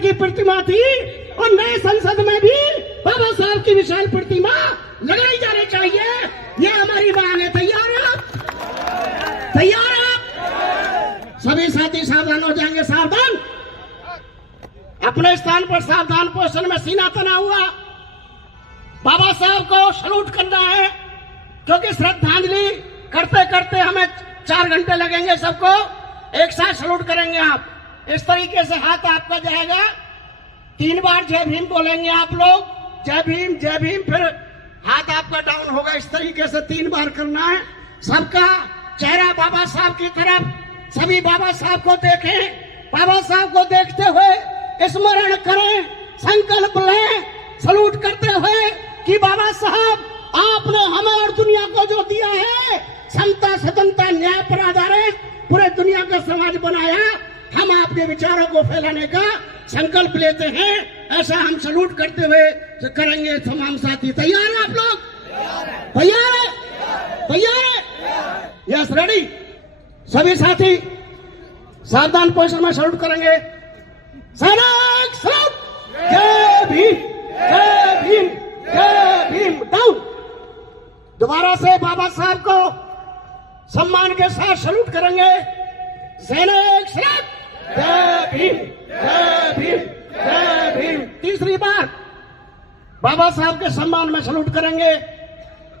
की प्रतिमा थी और नए संसद में भी बाबा साहब की विशाल प्रतिमा लगाई जानी चाहिए। ये हमारी मांग है। तैयार है आप? तैयार है आप? सभी साथी सावधान हो जाएंगे। सावधान, अपने स्थान पर सावधान पोजीशन में सीना तना हुआ। बाबा साहब को सैल्यूट करना है, क्योंकि श्रद्धांजलि करते करते हमें 4 घंटे लगेंगे। सबको एक साथ सैल्यूट करेंगे। आप इस तरीके से हाथ आपका जाएगा, 3 बार जय भीम बोलेंगे आप लोग, जय भीम जय भीम, फिर हाथ आपका डाउन होगा। इस तरीके से 3 बार करना है। सबका चेहरा बाबा साहब की तरफ, सभी बाबा साहब को देखें। बाबा साहब को देखते हुए स्मरण करें, संकल्प लें, सैल्यूट करते हुए कि बाबा साहब आपने हमें और दुनिया को जो दिया है, समता स्वतंत्रता न्याय पर आधारित पूरे दुनिया का समाज बनाया, हम आपके विचारों को फैलाने का संकल्प लेते हैं। ऐसा हम सैल्यूट करते हुए करेंगे। तमाम साथी तैयार हैं? आप लोग तैयार है? तैयार है? Yes, ready. सभी साथी सावधान पोजीशन में सैल्यूट करेंगे। सैनिक सैल्यूट, जय भीम जय भीम जय भीम। डाउन। दोबारा से बाबा साहब को सम्मान के साथ सैल्यूट करेंगे। सैनिक सैल्यूट, जय भीम जय भीम जय भीम। तीसरी बार बाबा साहब के सम्मान में सैल्यूट करेंगे।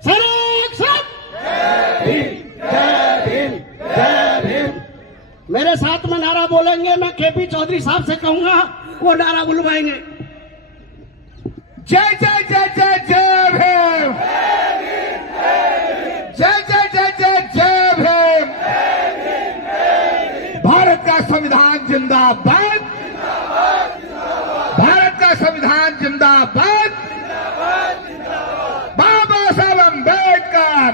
सैनिक सैल्यूट, जय भीम जय भीम जय भीम। मेरे साथ में नारा बोलेंगे। मैं केपी चौधरी साहब से कहूंगा, वो नारा बुलवाएंगे। जय जय जय जय जय भीम, जय जय जय जय जय भीम। भारत का संविधान जिंदाबाद, भारत का संविधान जिंदाबाद। बाबा साहब अम्बेडकर,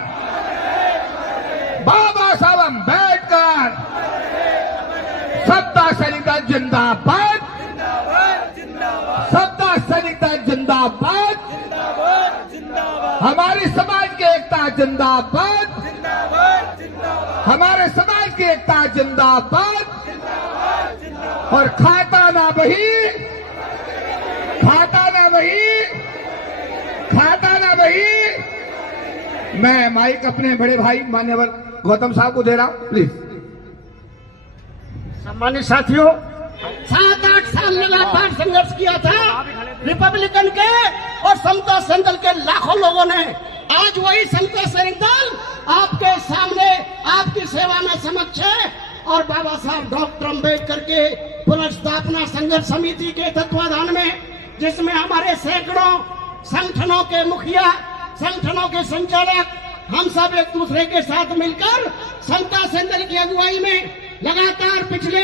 बाबा साहब अम्बेडकर। सत्ता सैनिकता जिंदाबाद, सत्ता सैनिकता जिंदाबाद। हमारी समाज की एकता जिंदाबाद, हमारे समाज की एकता जिंदाबाद। और खाता ना वही, खाता ना वही, खाता ना वही। मैं माइक अपने बड़े भाई मान्यवर गौतम साहब को दे रहा हूं, प्लीज। सम्मानित साथियों, 7-8 साल लगातार संघर्ष किया था रिपब्लिकन के और समता सैनिक दल के लाखों लोगों ने। आज वही समता सैनिक दल आपके सामने आपकी सेवा में समक्ष है। और बाबा साहब डॉक्टर अम्बेडकर के पुनर्स्थापना संघर्ष समिति के तत्वाधान में, जिसमें हमारे सैकड़ों संगठनों के मुखिया, संगठनों के संचालक, हम सब एक दूसरे के साथ मिलकर समता सैनिक दल की अगुवाई में लगातार पिछले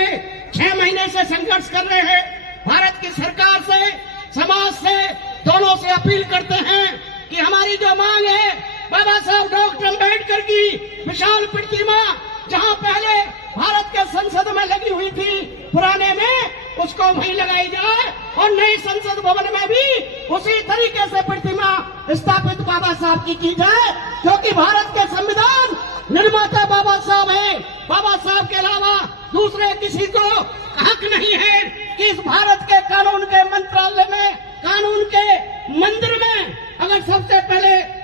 6 महीने से संघर्ष कर रहे हैं। भारत की सरकार से, समाज से, दोनों से अपील करते हैं कि हमारी जो मांग है, बाबा साहब डॉक्टर अम्बेडकर की विशाल प्रतिमा जहां पहले भारत के संसद में लगी हुई थी पुराने में, उसको वहीं लगाई जाए और नई संसद भवन में भी उसी तरीके से प्रतिमा स्थापित बाबा साहब की जाए, क्योंकि भारत के संविधान निर्माता बाबा साहब है। बाबा साहब के अलावा दूसरे किसी को हक नहीं है कि इस भारत के कानून के मंत्रालय में, कानून के मंदिर में अगर सबसे पहले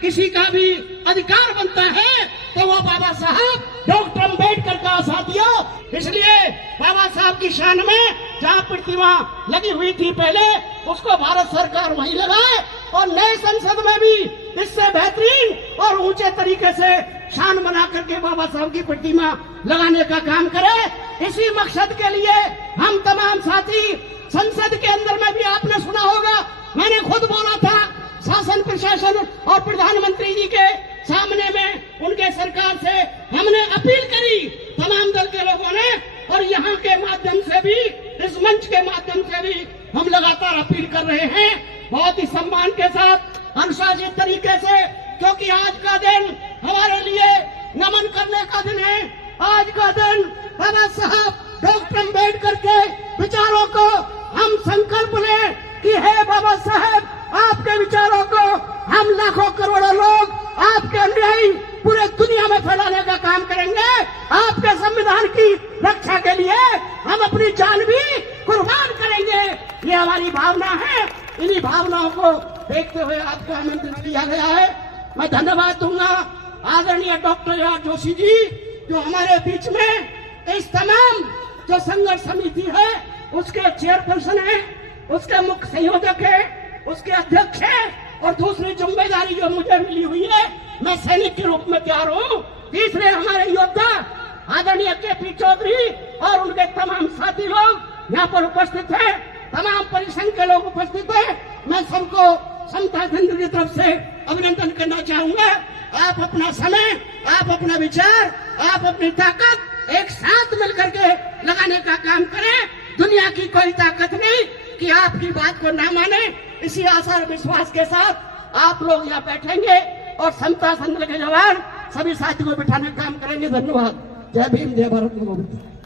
किसी का भी अधिकार बनता है तो वो बाबा साहब डॉक्टर अम्बेडकर का साथियों। इसलिए बाबा साहब की शान में जहाँ प्रतिमा लगी हुई थी पहले, उसको भारत सरकार वहीं लगाए और नए संसद में भी इससे बेहतरीन और ऊंचे तरीके से शान बना करके बाबा साहब की प्रतिमा लगाने का काम करे। इसी मकसद के लिए हम तमाम साथी संसद के अंदर में भी, आपने सुना होगा, मैंने खुद बोला था शासन प्रशासन और प्रधानमंत्री जी के सामने में, उनके सरकार से हमने अपील करी तमाम दल के लोगों ने, और यहाँ के माध्यम से भी, इस मंच के माध्यम से भी हम लगातार अपील कर रहे हैं, बहुत ही सम्मान के साथ, अनुशासित तरीके से, क्योंकि आज का दिन हमारे लिए नमन करने का दिन है। आज का दिन बाबा साहब डॉक्टर अम्बेडकर के विचारों को हम संकल्प लें कि हे बाबा साहब, आपके विचारों को हम लाखों करोड़ों लोग आपके अनुयायी पूरे दुनिया में फैलाने का काम करेंगे। आपके संविधान की रक्षा के लिए हम अपनी जान भी कुर्बान ये हमारी भावना है। इन्हीं भावनाओं को देखते हुए आपको आमंत्रित किया गया है। मैं धन्यवाद दूंगा आदरणीय डॉक्टर आर जोशी जी, जो हमारे बीच में इस तमाम जो संघर्ष समिति है उसके चेयरपर्सन है, उसके मुख्य संयोजक है, उसके अध्यक्ष है, और दूसरी जिम्मेदारी जो मुझे मिली हुई है, मैं सैनिक के रूप में तैयार हूँ। तीसरे हमारे योद्धा आदरणीय के.पी. चौधरी और उनके तमाम साथी लोग यहाँ पर उपस्थित हैं, तमाम परिसंघ के लोग उपस्थित हैं। मैं सबको समता केंद्र की तरफ से अभिनंदन करना चाहूंगा। आप अपना समय, आप अपना विचार, आप अपनी ताकत एक साथ मिलकर के लगाने का काम करें। दुनिया की कोई ताकत नहीं कि आपकी बात को ना माने। इसी आशा और विश्वास के साथ आप लोग यहाँ बैठेंगे और समता संघ के जवान सभी साथियों को बिठाने का काम करेंगे। धन्यवाद। जय भीम, जय भारत।